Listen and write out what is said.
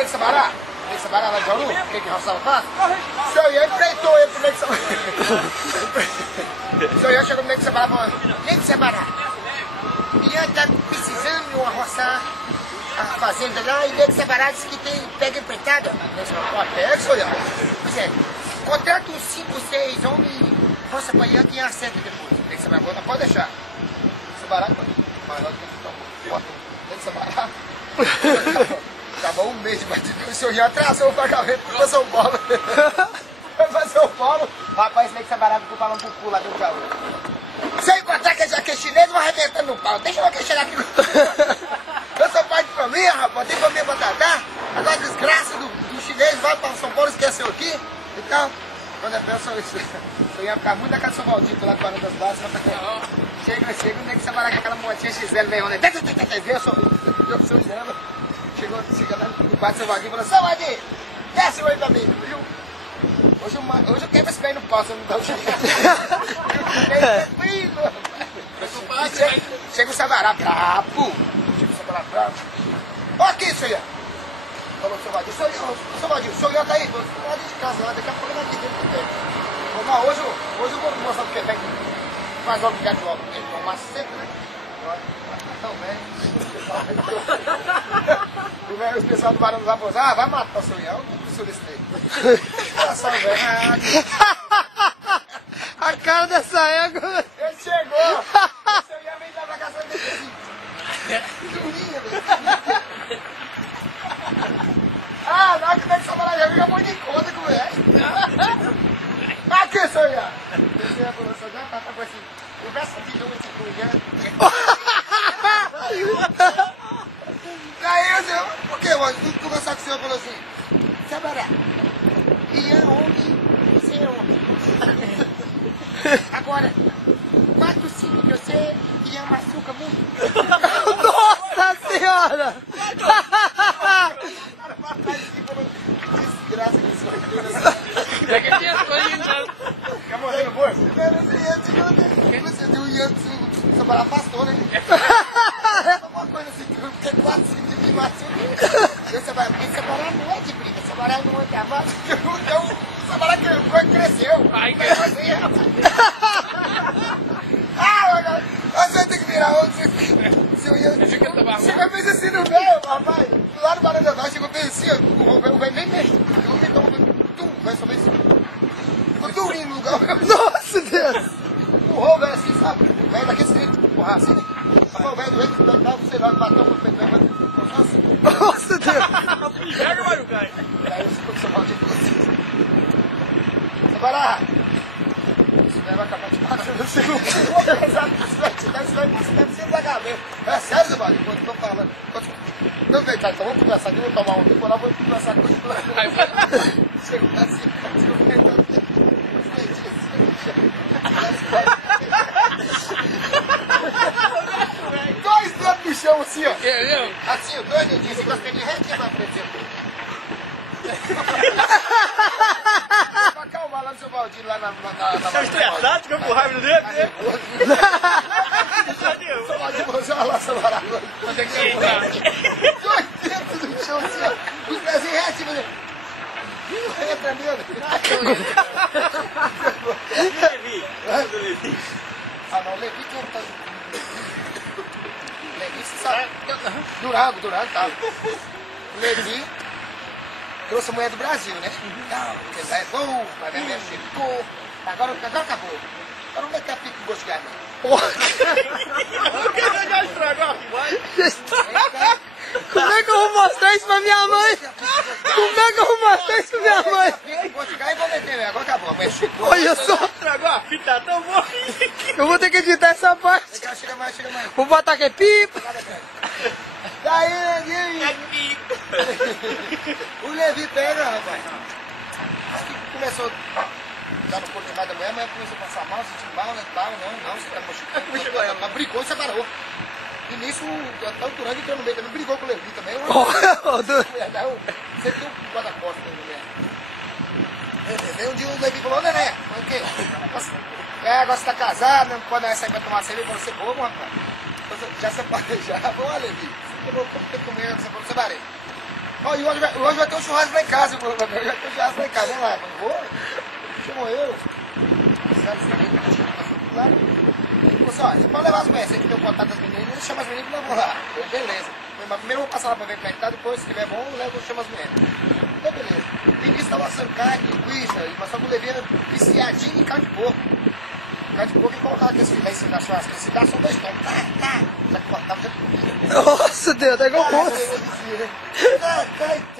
Nego Sabará? Nego Sabará lá de Jauru? Quem que roçava fácil? O senhor Ian enfrentou ele pro Nego Sabará. O senhor Ian chegou no Nego Sabará e falou: Nego Sabará, Ian tá precisando de uma roçar a fazenda lá e Nego Sabará disse que tem pega empreitada. Nego Sabará, pega, senhor Ian. Pois é, contrata uns 5, 6 homens e roça pra Ian que acerta depois. Nego Sabará, não pode deixar. Sabará, maior do que Nego Sabará. Acabou um mês de batida, o senhor já atrasou o pagamento para São Paulo. Foi para São Paulo. Rapaz, Nego Sabará ficou falando pro cu lá do Jaú. Se eu encontrar aquele chinês, vou arrebentando no pau. Deixa eu chegar aqui. Eu sou pai de família, rapaz, tem família pra tratar. Agora a desgraça do chinês vai para São Paulo, esqueceu aqui. Então, quando eu penso isso, eu ia ficar muito na casa do São Valdito, lá do Barão das Bases. Chega, o Nego Sabará com aquela motinha XL meio onda. Eu sou o Jana. Chega lá no quarto do seu Valdir e falou: São Valdir, desce aí pra mim. Hoje eu quebro esse bem no pau, você não dá o jeito. Chega o Sabará brabo. Chega o Sabará brabo. Ó aqui, senhor Ian. Falou o seu Valdir: São Valdir, o senhor Ian tá aí? Tô lá de casa, lá, daqui a pouco eu aqui dentro do tempo. Não, hoje eu vou mostrar pro Quebec. Faz logo de logo. Ele é um macete, né? Não, velho. Os pessoal do Barão dos Raposos, vai matar o seu Ian, eu não preciso desse daí. Nossa, velho. A cara dessa égua. Ele chegou. O seu Ian veio pra casa dele assim. Dormia, velho. Na hora que o Nego Sabará já fica muito de conta com ele. Aqui, seu Ian. Você ia falar, seu Ian, tá com assim. O verso de um tipo Ian. Daí eu disse, por que, mano? Fui conversar com o senhor e falou assim: Sabará, Ian homem, você é homem. Agora, 4, 5 que eu sei, Ian machuca muito. Nossa senhora! Desgraça que isso aqui. É que tinha as coisas já. Quer morrer no bolso? Você deu o Ian, o Sabará afastou, né? Uma coisa assim, porque 4, 5 de mim machuca. Esse Sabará não é de briga, esse Sabará não é cavalo. Então, o Sabará cresceu. Ai, que assim. Você tem que virar outro. Chegou fez assim no meio, rapaz. Lá no Barão das Bases, chegou fez assim, o velho nem mexe. Chegou fez vai só fez assim. Ficou durinho no lugar. Nossa Deus! Empurrou o velho assim, sabe? O velho daquele jeito, empurrar assim, né? O velho do jeito que tava, sei lá, bateu no peito, mas Nossa Deus! Pega, Marucai. aí eu fico com o São Paulo de Sabará! Isso vai acabar de matar você não deve ser vagabundo. É sério, Zé Maria? Enquanto eu tô falando. Não vem, cara, então vamos conversar aqui, vou tomar um tempo lá, vou conversar com ele. Chega assim, dois dedos no chão assim, ó. Entendeu? Assim, ó, 2 dedinhos, assim, com as perninhas retinhas pra frente. Pra acalmar lá no seu Valdir, lá na Você é estressado, ficou com raiva do dedo? Seu Valdir, você olha lá, seu Sabará. Onde é que você tá? 2 dedos no chão, assim, ó. Os pezinhos retinhos, assim. Entra nele. Levi. Ah, não, Levi que tá... Levi, você sabe. Durango, tá. Levi trouxe a mulher do Brasil, né? Não, porque lá é bom, vai beber ficou. Agora acabou. Agora não vai ter pico gosto de carne. Já estragou, vai. Como é que eu vou mostrar isso pra minha mãe? Como é que eu vou mostrar isso pra minha mãe? Vou ficar e vou meter, agora acabou. Mas ficou. Olha só! Estragou a fita, tão bom. Eu vou ter que editar essa parte. Chega mais. Vou botar aqui pipa. Daí, Levi. O Levi pega, rapaz. Acho que começou já no corpo de da manhã, a mulher começou a passar mal, sentiu mal, né? Tal, não, você tá machucando. Mas brigou e separou. E nisso, até o Durango entrou no meio também, brigou com o Levi também. Você viu o guarda-costas da mulher. Veio um dia o Levi falou: Nené, o quê? Agora você tá casado, não pode sair pra tomar cerveja, você bobo, rapaz. Já separei, já. Ô, Levi, você tomou pouco tempo comigo, você falou, separei. Ó, e hoje vai ter um churrasco lá em casa, vai ter um churrasco lá em casa, vamos lá, não vou? Chamou eu. Lá. Pessoal, você pode levar as mulheres, você que tem o contato das meninas, chama as meninas e leva lá. Beleza. Mas primeiro eu vou passar lá pra ver como é que tá, depois se tiver bom, eu levo e chamo as mulheres. Então beleza. No início tava assando carne, linguiça, mas só que eu levei viciadinho em carne de porco. Carne de porco e colocar aqueles filés em cima da churrasca. Se dá só 2 tomos. Já cortava, já comia. Nossa, Deus, até igual moço. Tá.